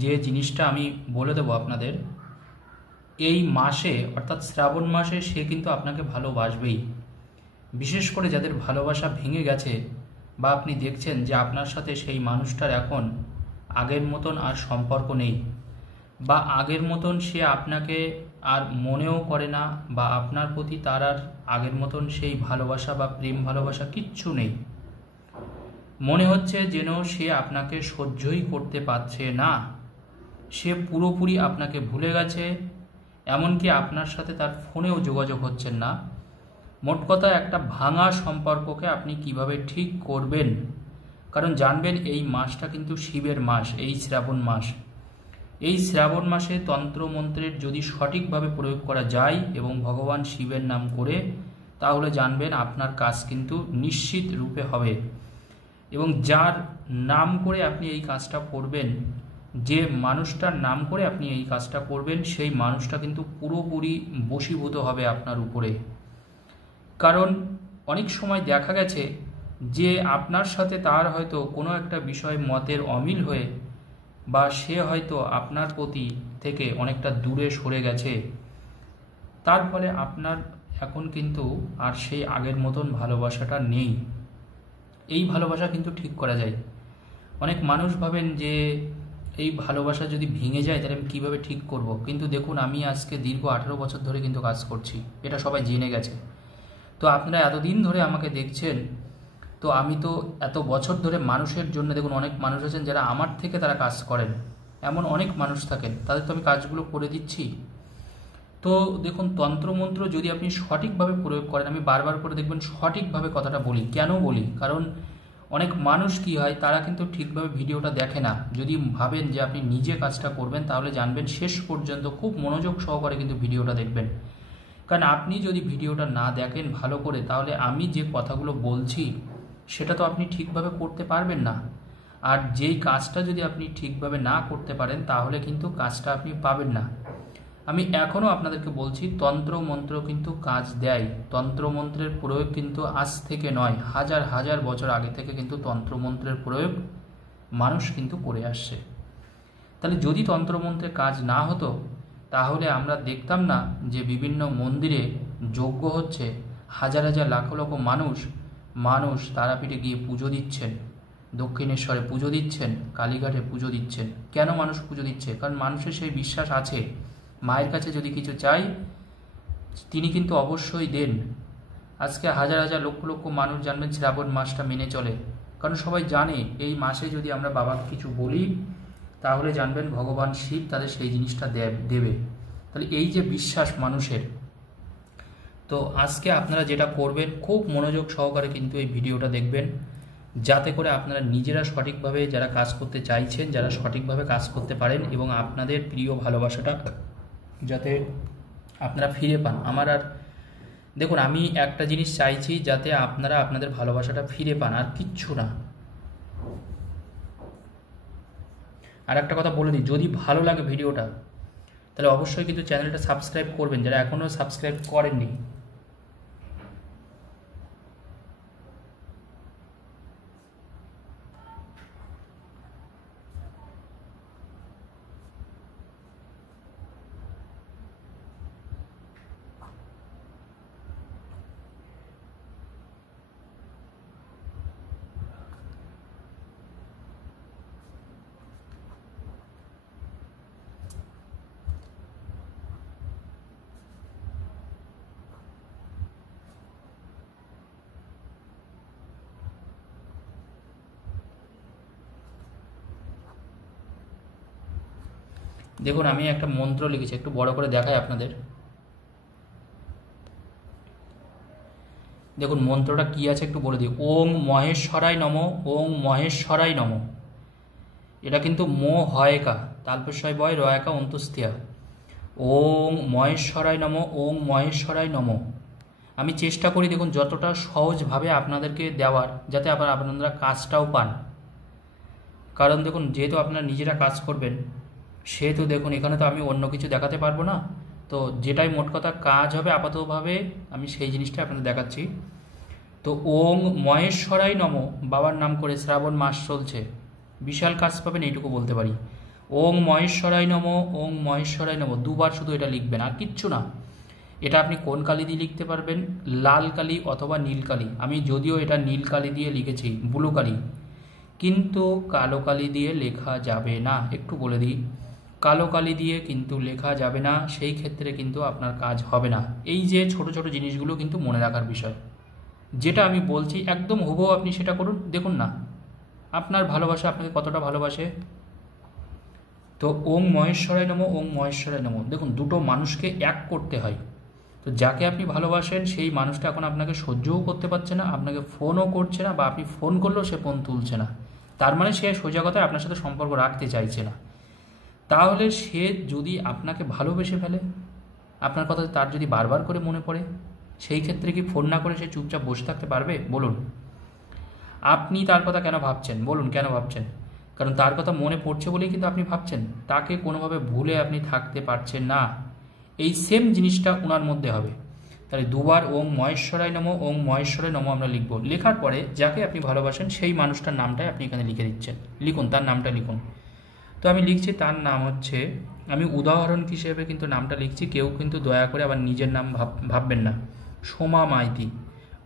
যে জিনিসটা আমি বলে দেবো আপনাদের, এই মাসে অর্থাৎ শ্রাবণ মাসে সে কিন্তু আপনাকে ভালোবাসবেই। বিশেষ করে যাদের ভালোবাসা ভেঙে গেছে বা আপনি দেখছেন যে আপনার সাথে সেই মানুষটার এখন আগের মতন আর সম্পর্ক নেই, বা আগের মতন সে আপনাকে আর মনেও করে না, বা আপনার প্রতি তার আর আগের মতন সেই ভালোবাসা বা প্রেম ভালোবাসা কিচ্ছু নেই, মনে হচ্ছে যেন সে আপনাকে সহ্যই করতে পারছে না, সে পুরোপুরি আপনাকে ভুলে গেছে, এমনকি আপনার সাথে তার ফোনেও যোগাযোগ হচ্ছেন না। মোট কথা একটা ভাঙা সম্পর্ককে আপনি কিভাবে ঠিক করবেন, কারণ জানবেন এই মাসটা কিন্তু শিবের মাস, এই শ্রাবণ মাস। এই শ্রাবণ মাসে তন্ত্রমন্ত্রের যদি সঠিকভাবে প্রয়োগ করা যায় এবং ভগবান শিবের নাম করে, তাহলে জানবেন আপনার কাজ কিন্তু নিশ্চিত রূপে হবে। এবং যার নাম করে আপনি এই কাজটা করবেন, যে মানুষটার নাম করে আপনি এই কাজটা করবেন, সেই মানুষটা কিন্তু পুরোপুরি বশীভূত হবে আপনার উপরে। কারণ অনেক সময় দেখা গেছে যে আপনার সাথে তার হয়তো কোনো একটা বিষয় মতের অমিল হয়ে, বা সে হয়তো আপনার প্রতি থেকে অনেকটা দূরে সরে গেছে, তার ফলে আপনার এখন কিন্তু আর সেই আগের মতন ভালোবাসাটা নেই। এই ভালোবাসা কিন্তু ঠিক করা যায়। অনেক মানুষ ভাবেন যে এই ভালোবাসা যদি ভেঙে যায় তাহলে আমি কীভাবে ঠিক করব, কিন্তু দেখুন আমি আজকে দীর্ঘ 18 বছর ধরে কিন্তু কাজ করছি, এটা সবাই জেনে গেছে। তো আপনারা এতদিন ধরে আমাকে দেখছেন, তো আমি তো এত বছর ধরে মানুষের জন্য, দেখুন অনেক মানুষ আছেন যারা আমার থেকে তারা কাজ করেন, এমন অনেক মানুষ থাকেন, তাদের তো আমি কাজগুলো করে দিচ্ছি। তো দেখুন তন্ত্রমন্ত্র যদি আপনি সঠিকভাবে প্রয়োগ করেন, আমি বারবার করে দেখবেন সঠিকভাবে কথাটা বলি, কেন বলি, কারণ অনেক মানুষ কি হয়, তারা কিন্তু ঠিকভাবে ভিডিওটা দেখে না। যদি ভাবেন যে আপনি নিজে কাজটা করবেন, তাহলে জানবেন শেষ পর্যন্ত খুব মনোযোগ সহকারে কিন্তু ভিডিওটা দেখবেন। কারণ আপনি যদি ভিডিওটা না দেখেন ভালো করে, তাহলে আমি যে কথাগুলো বলছি সেটা তো আপনি ঠিকভাবে করতে পারবেন না। আর যেই কাজটা যদি আপনি ঠিকভাবে না করতে পারেন, তাহলে কিন্তু কাজটা আপনি পাবেন না। আমি এখনও আপনাদেরকে বলছি, তন্ত্রমন্ত্র কিন্তু কাজ দেয়। তন্ত্রমন্ত্রের প্রয়োগ কিন্তু আজ থেকে নয়, হাজার হাজার বছর আগে থেকে কিন্তু তন্ত্রমন্ত্রের প্রয়োগ মানুষ কিন্তু করে আসছে। তাহলে যদি তন্ত্রমন্ত্রের কাজ না হতো, তাহলে আমরা দেখতাম না যে বিভিন্ন মন্দিরে যজ্ঞ হচ্ছে, হাজার হাজার লাখ লক্ষ মানুষ তারাপীঠে গিয়ে পুজো দিচ্ছেন, দক্ষিণেশ্বরে পুজো দিচ্ছেন, কালীঘাটে পুজো দিচ্ছেন। কেন মানুষ পুজো দিচ্ছে? কারণ মানুষের সেই বিশ্বাস আছে, মায়ের কাছে যদি কিছু চাই তিনি কিন্তু অবশ্যই দেন। আজকে হাজার হাজার লক্ষ লক্ষ মানুষ জানবেন শ্রাবণ মাসটা মেনে চলে, কারণ সবাই জানে এই মাসে যদি আমরা বাবাকে কিছু বলি, তাহলে জানবেন ভগবান শিব তাদের সেই জিনিসটা দেবে। তাহলে এই যে বিশ্বাস মানুষের, তো আজকে আপনারা যেটা করবেন, খুব মনোযোগ সহকারে কিন্তু এই ভিডিওটা দেখবেন, যাতে করে আপনারা নিজেরা সঠিকভাবে যারা কাজ করতে চাইছেন, যারা সঠিকভাবে কাজ করতে পারেন, এবং আপনাদের প্রিয় ভালোবাসাটা যাতে আপনারা ফিরে পান। আমার আর দেখুন, আমি একটা জিনিস চাইছি, যাতে আপনারা আপনাদের ভালোবাসাটা ফিরে পান, আর কিচ্ছু না। আর একটা কথা বলে দিই, যদি ভালো লাগে ভিডিওটা, তাহলে অবশ্যই কিন্তু চ্যানেলটা সাবস্ক্রাইব করবেন, যারা এখনও সাবস্ক্রাইব করেননি। দেখুন আমি একটা মন্ত্র লিখেছি, একটু বড় করে দেখাই আপনাদের। দেখুন মন্ত্রটা কি আছে একটু বলে দিই। ওং মহেশ্বরায় নম, ওং মহেশ্বরায় নম। এটা কিন্তু মো হয়কা, তালপেশয় বয় রয়কা অন্তুস্থিয়া। ওং মহেশ্বরায় নম, ওং মহেশ্বরায় নম। আমি চেষ্টা করি দেখুন যতটা সহজভাবে আপনাদেরকে দেওয়ার, যাতে আবার আপনারা কাজটাও পান। কারণ দেখুন যেহেতু আপনারা নিজেরা কাজ করবেন, সেহেতু দেখুন এখানে তো আমি অন্য কিছু দেখাতে পারবো না। তো যেটাই মোট কথা কাজ হবে আপাতভাবে আমি সেই জিনিসটা আপনাদের দেখাচ্ছি। তো ওং মহেশ্বরায় নম, বাবার নাম করে শ্রাবণ মাস চলছে, বিশাল কাজ পাবেন এইটুকু বলতে পারি। ওং মহেশ্বরায় নমঃ, ওং মহেশ্বরায় নমঃ, দুবার শুধু এটা লিখবেন, আর কিচ্ছু না। এটা আপনি কোন কালি দিয়ে লিখতে পারবেন? লাল কালি অথবা নীল কালি। আমি যদিও এটা নীল কালি দিয়ে লিখেছি, ব্লু কালি, কিন্তু কালো কালি দিয়ে লেখা যাবে না। একটু বলে দিই, কালো কালি দিয়ে কিন্তু লেখা যাবে না, সেই ক্ষেত্রে কিন্তু আপনার কাজ হবে না। এই যে ছোট ছোট জিনিসগুলো কিন্তু মনে রাখার বিষয়। যেটা আমি বলছি একদম হুবহু আপনি সেটা করুন, দেখুন না আপনার ভালোবাসা আপনাকে কতটা ভালোবাসে। তো ওং মহেশ্বরায় নমঃ, ওং মহেশ্বরায় নমঃ, দেখুন দুটো মানুষকে এক করতে হয়। তো যাকে আপনি ভালোবাসেন সেই মানুষটা এখন আপনাকে সহ্যও করতে পারছে না, আপনাকে ফোনও করছে না, বা আপনি ফোন করলেও সে ফোন তুলছে না। তার মানে সে সোজা কথায় আপনার সাথে সম্পর্ক রাখতে চাইছে না। তাহলে সে যদি আপনাকে ভালোবেসে ফেলে, আপনার কথা তার যদি বারবার করে মনে পড়ে, সেই ক্ষেত্রে কি ফোন না করে সে চুপচাপ বসে থাকতে পারবে? বলুন। আপনি তার কথা কেন ভাবছেন? বলুন কেন ভাবছেন? কারণ তার কথা মনে পড়ছে বলেই কিন্তু আপনি ভাবছেন। তাকে কোনোভাবে ভুলে আপনি থাকতে পারছেন না। এই সেম জিনিসটা ওনার মধ্যে হবে। তাহলে দুবার ওং মহেশ্বরায় নমঃ, ওং মহেশ্বরায় নমঃ আমরা লিখব। লেখার পরে যাকে আপনি ভালোবাসেন সেই মানুষটার নামটাই আপনি এখানে লিখে দিচ্ছেন। লিখুন, তার নামটা লিখুন। তো আমি লিখছি, তার নাম হচ্ছে, আমি উদাহরণ হিসেবে কিন্তু নামটা লিখছি, কেউ কিন্তু দয়া করে আবার নিজের নাম ভাববেন না। সোমা মাইতি।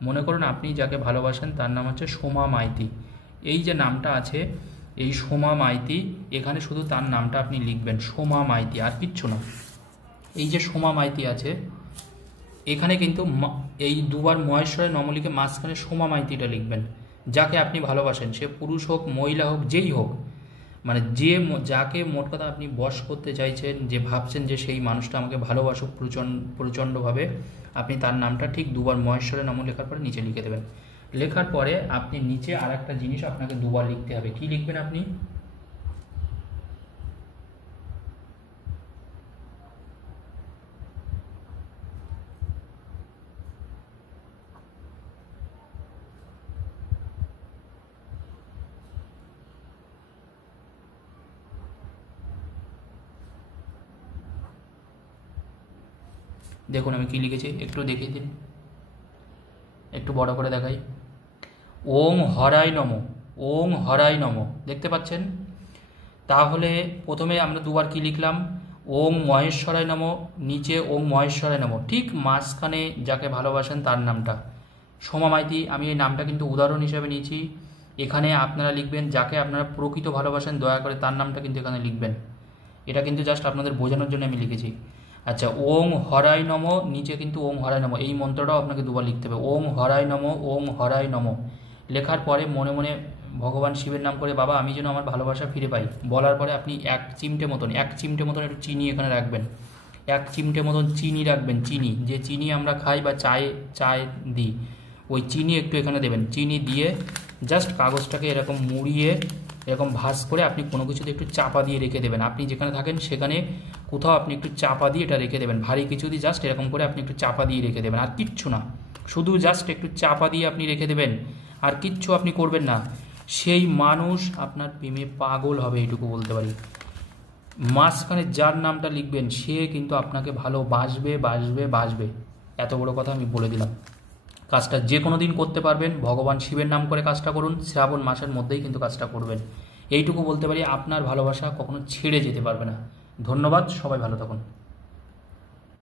মনে করুন আপনি যাকে ভালোবাসেন তার নাম হচ্ছে সোমা মাইতি। এই যে নামটা আছে, এই সোমা মাইতি, এখানে শুধু তার নামটা আপনি লিখবেন, সোমা মাইতি, আর কিচ্ছু না। এই যে সোমা মাইতি আছে, এখানে কিন্তু এই দুবার মহেশ্বরের নমলিকে মাঝখানে সোমা মাইতিটা লিখবেন। যাকে আপনি ভালোবাসেন, সে পুরুষ হোক মহিলা হোক যেই হোক, মানে যাকে মোট কথা আপনি বশ করতে চাইছেন, যে ভাবছেন যে সেই মানুষটা আমাকে ভালোবাসুক প্রচণ্ডভাবে, আপনি তার নামটা ঠিক দুবার মহেশ্বরের নাম লেখার পরে নিচে লিখে দেবেন। লেখার পরে আপনি নিচে আর একটা জিনিস আপনাকে দুবার লিখতে হবে। কি লিখবেন আপনি? দেখুন আমি কি লিখেছি, একটু দেখিয়ে দিন, একটু বড় করে দেখাই। ওং হরায় নমঃ, ওং হরায় নমঃ, দেখতে পাচ্ছেন? তাহলে প্রথমে আমরা দুবার কি লিখলাম? ওং মহেশ্বরায় নমঃ, নিচে ওং মহেশ্বরায় নমঃ, ঠিক মাঝখানে যাকে ভালোবাসেন তার নামটা সোমা মাইতি। আমি এই নামটা কিন্তু উদাহরণ হিসেবে নিয়েছি। এখানে আপনারা লিখবেন যাকে আপনারা প্রকৃত ভালোবাসেন, দয়া করে তার নামটা কিন্তু এখানে লিখবেন। এটা কিন্তু জাস্ট আপনাদের বোঝানোর জন্য আমি লিখেছি। আচ্ছা, ওং হরায় নমঃ, নিচে কিন্তু ওং হরায় নমঃ, এই মন্ত্রটাও আপনাকে দুবার লিখতে হবে। ওং হরায় নমঃ, ওং হরায় নমঃ। লেখার পরে মনে মনে ভগবান শিবের নাম করে, বাবা আমি যেন আমার ভালোবাসা ফিরে পাই, বলার পরে আপনি এক চিমটে মতন একটু চিনি এখানে রাখবেন। এক চিমটে মতন চিনি রাখবেন। চিনি, যে চিনি আমরা খাই বা চায় দিই, ওই চিনি একটু এখানে দেবেন। চিনি দিয়ে জাস্ট কাগজটাকে এরকম মুড়িয়ে এরকম ভাঁজ করে আপনি কোনো কিছুতে একটু চাপা দিয়ে রেখে দেবেন। আপনি যেখানে থাকেন সেখানে কোথাও আপনি একটু চাপা দিয়ে এটা রেখে দেবেন। ভারী কিছু দিয়ে জাস্ট এরকম করে আপনি একটু চাপা দিয়ে রেখে দেবেন, আর কিচ্ছু না। শুধু জাস্ট একটু চাপা দিয়ে আপনি রেখে দেবেন, আর কিচ্ছু আপনি করবেন না। সেই মানুষ আপনার প্রেমে পাগল হবে, এইটুকু বলতে পারি। মাঝখানে যার নামটা লিখবেন সে কিন্তু আপনাকে ভালোবাসবে, বাসবে। এত বড় কথা আমি বলে দিলাম। কাজটা যে কোনো দিন করতে পারবেন, ভগবান শিবের নাম করে কাজটা করুন, শ্রাবণ মাসের মধ্যেই কিন্তু কাজটা করবেন। এইটুকু বলতে পারি, আপনার ভালোবাসা কখনো ছেড়ে যেতে পারবে না। ধন্যবাদ, সবাই ভালো থাকুন।